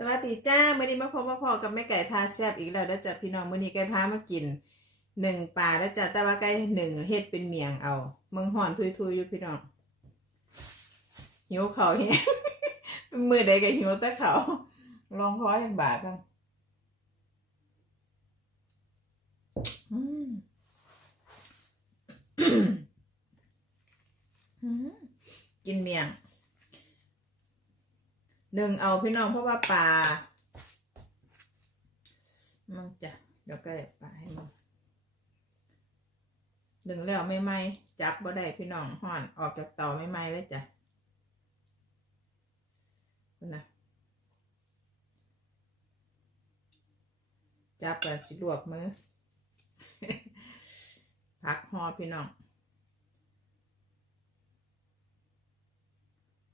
สวัสดีจ้ามื่อนี้มาพบมาพอกับแม่ไก่พาแซบอีกแล้วแล้วจะพี่น้องมื่อนี้ไก่พามากินหนึ่งปลาแล้วจะแต่ว่าไก่หนึ่งเฮ็ดเป็นเมียงเอาเมืองห่อนทุยๆอยู่พี่น้องหิวเขาเฮียมือใดก็หิวแต่เขาลองพออย่างบาทบ้างอืมอืมกินเมียง หนึ่งเอาพี่น้องเพราะว่าปลามันจะเดี๋ยวก็ปลาให้มันหนึ่งแล้วไม่ไหมจับบ่ได้พี่น้องห่อนออกจากเตาไม่ไหมเลยจ้ะคุณนะจับแบบสิลวกมือพักหอพี่น้อง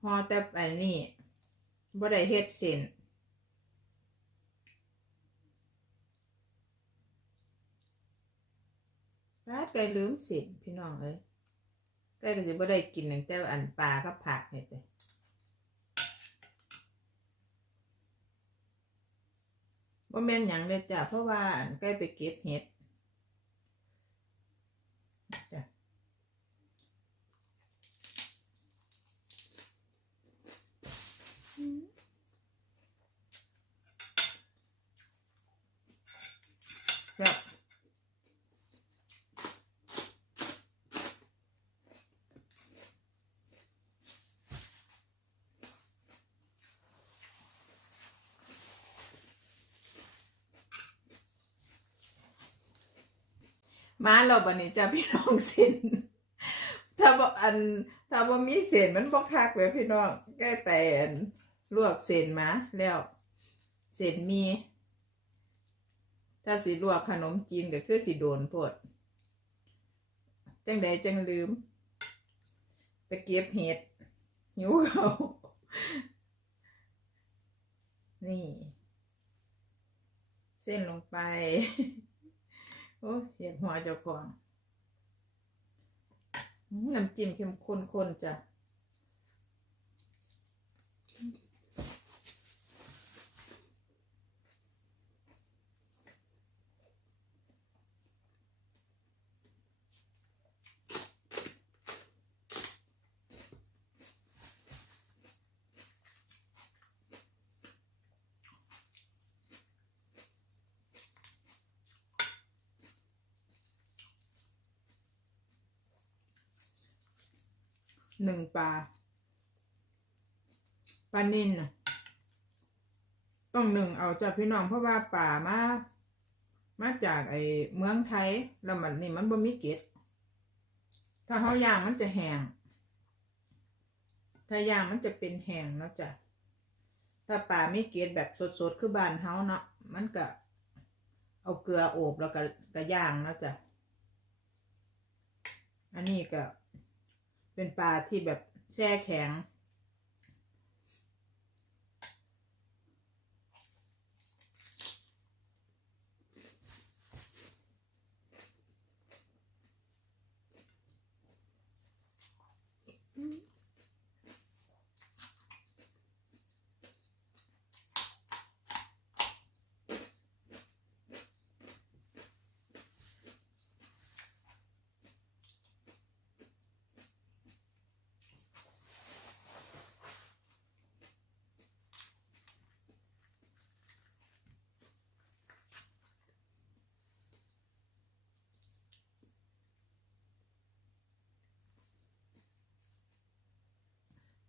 หอแต่อันนี้ บ่ได้เฮ็ดเส้นปาดไก่ลืมเส้นพี่น้องเอ้ยไก่ก็สิบ่ได้กินตั้งแต่อันปลากับผักนี่แต่บ่แม่นหยังเลยจ้ะเพราะว่าอันไก่ไปเก็บเห็ดจ้ะ แล้ว มาเราบันนี้จะพี่น้องเส้นถ้าบ่อันถ้าบ่มีเส้นมันบ่คักเลยพี่น้องใกล้ไปอันลวกเส้นมาแล้วเส้นมี ถ้าสิลวกขนมจีนก็คือสิโดนพดจังใดจังลืม ไปเก็บเห็ดหิวเขานี่ เส้นลงไป โอ้ยเห็ดหัวเจ้าของน้ำจิ้มเข้มข้นๆจ้ะ หนึ่งปลาปลานิ่นนะต้องหนึ่งเอาจากพี่น้องเพราะว่าป่ามามาจากไอ้เมืองไทยแล้วมันนี่มันบ่มีเกล็ดถ้าเขาย่างมันจะแห้งถ้าย่างมันจะเป็นแห้งเนาะจ้ะถ้าป่าไมีเกล็ดแบบสดๆคือบ้านเฮาเนาะมันก็เอาเกลือโอบแล้วก็ก็ย่างเนาะจ้ะอันนี้ก็ เป็นปลาที่แบบแช่แข็ง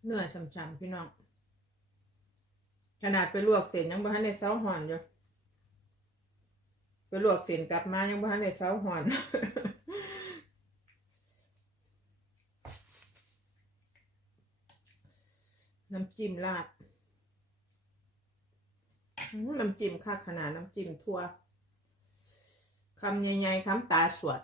เนื้อช่ำๆพี่น้องขนาดไปลวกเส้นยังบ่ทันได้เซาหอนอยู่ไปลวกเส้นกลับมายังบ่ทันได้เซาหอนน้ำจิ้มราดน้ำจิ้มค่าขนาดน้ำจิ้มทั่วคำใหญ่ๆคำตาสวด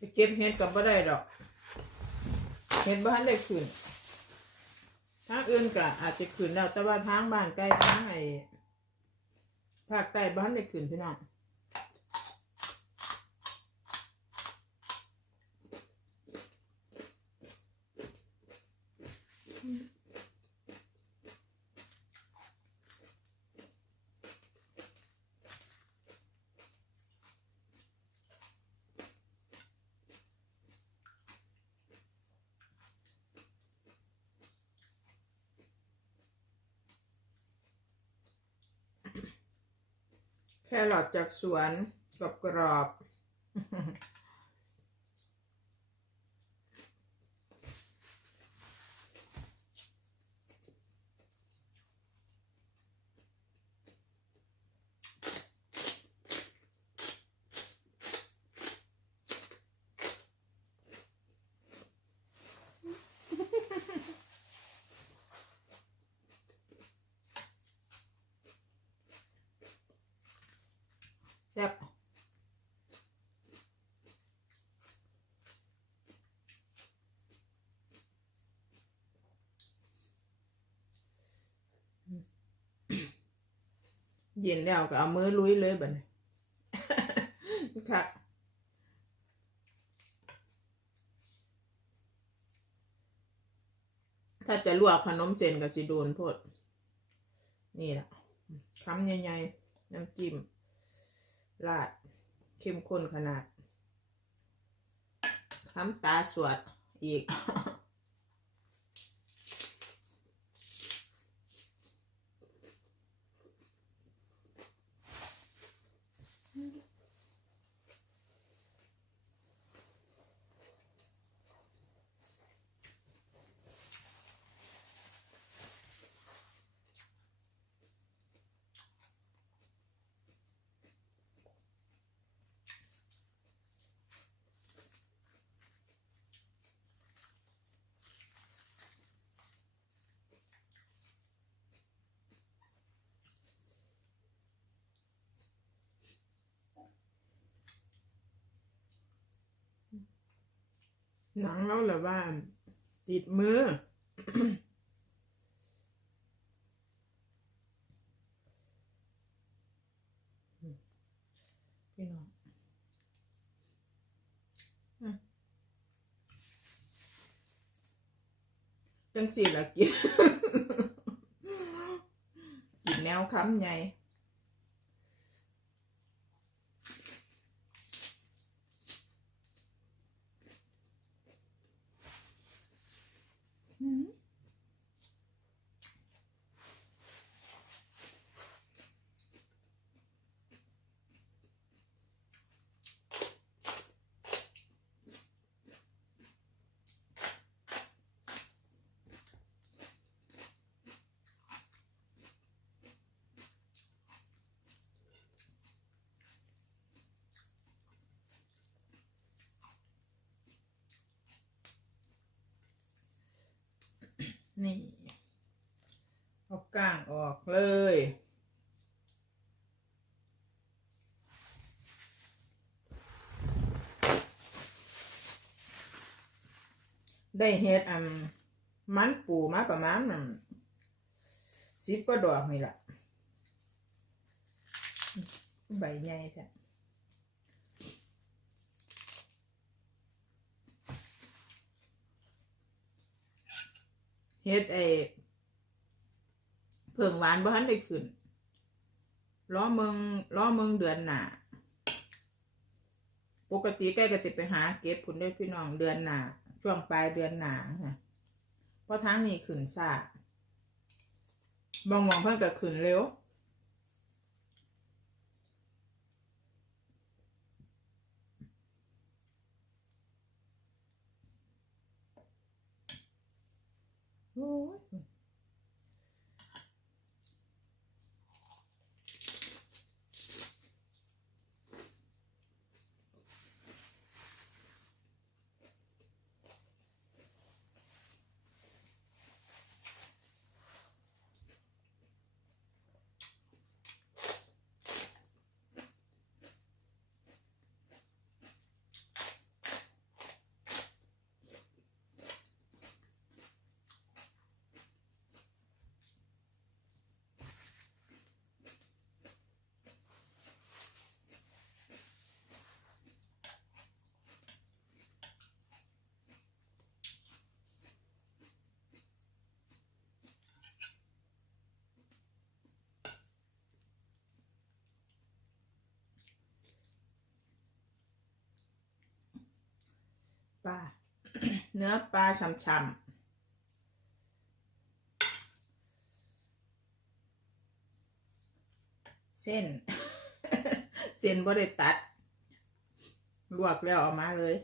ไปเก็บเห็ดกับบ่ได้ดอก เห็ดบ้านได้ขึ้นทางอื่นก็อาจจะขึ้นแล้วแต่ว่าทางบ้านใกล้ทางไอ้ภาคใต้บ้านได้ขึ้นพี่น้อง แครอทจากสวนกรอบกรอบ เย็นแล้วก็เอามือลุยเลยบัดนี้ค่ะถ้าจะลวกขนมเจนกับสิโดนพด นี่แหละคำใหญ่ๆน้ำจิ้มราดเข้มข้นขนาดคำตาสวดอีก หนังแล้วเหรอว่า ติดมือ พี่น้องอืมจังสี่ละกิน กินแนวค้ำไง นี่เอาก้างออกเลย ได้เฮ็ดอันมันปูมาประมาณนั่นสิบก็ดอกนี่แหละใบใหญ่แท้ เฮ็ดไอเพิ่งหวานบ่ทันได้ขึ้นล้อเมืองล้อเมืองเดือนหน้าปกติใกล้ก็จะไปหาเก็บผลได้พี่น้องเดือนหน้าช่วงปลายเดือนหนาค่ะเพราะทั้งนี้ขึ้นซาบางหมองเพิ่งก็ขึ้นเร็ว โอ้ย ลา เนื้อปลาช่ำๆเส้น เส้นบ่ได้ตัด ลวกแล้วเอามาเลย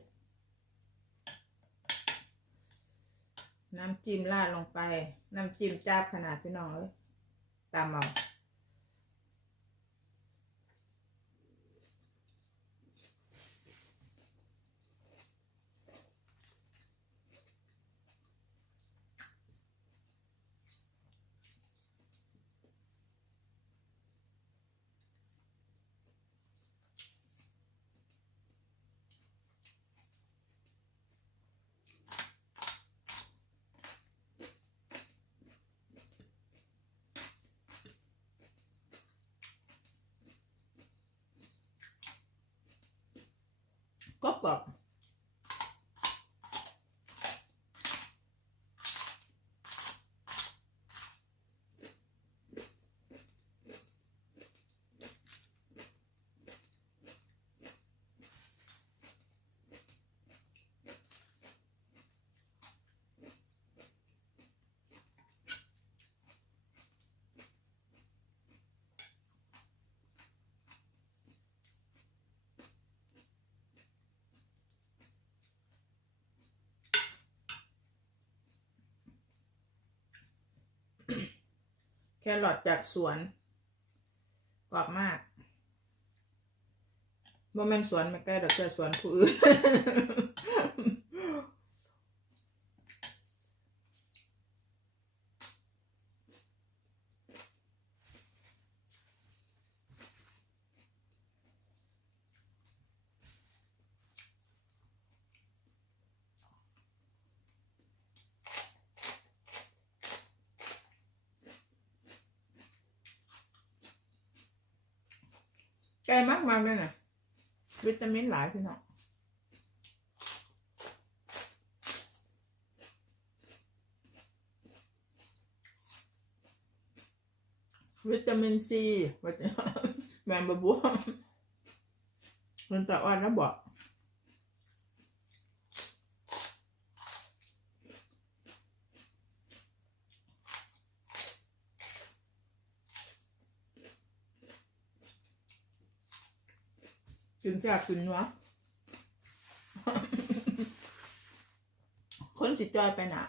น้ำจิ้มราดลงไป น้ำจิ้มจ้าบขนาดพี่น้องเลยตามเอา กร แครอทจากสวนกรอบมากบ่แม่นสวนไม่ใกล้ดอกเจอสวนผู้อื่น ไก่มากมากเลยนะวิตามินหลายพี่น้องวิตามินซีแมนบะบัวคนตะอ่อนแล้วบอก กินแซ่บกินวะคนจิตจอยไปหนะ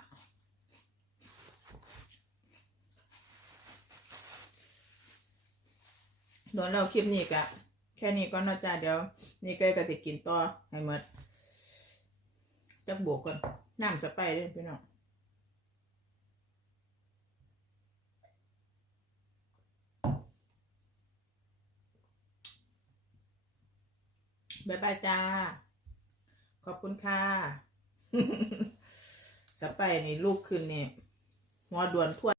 โดนเราคลิปนี้กะแค่นี้ก็น่าจะเดี๋ยว นี่ใกล้กะติกินต่อให้หมดจักบวกก่อนน้ำสไปเด้พี่น้อง บายบายจ้า ขอบคุณค่ะสไปนี่ลูกขึ้นนี่หัวด่วนทั่ว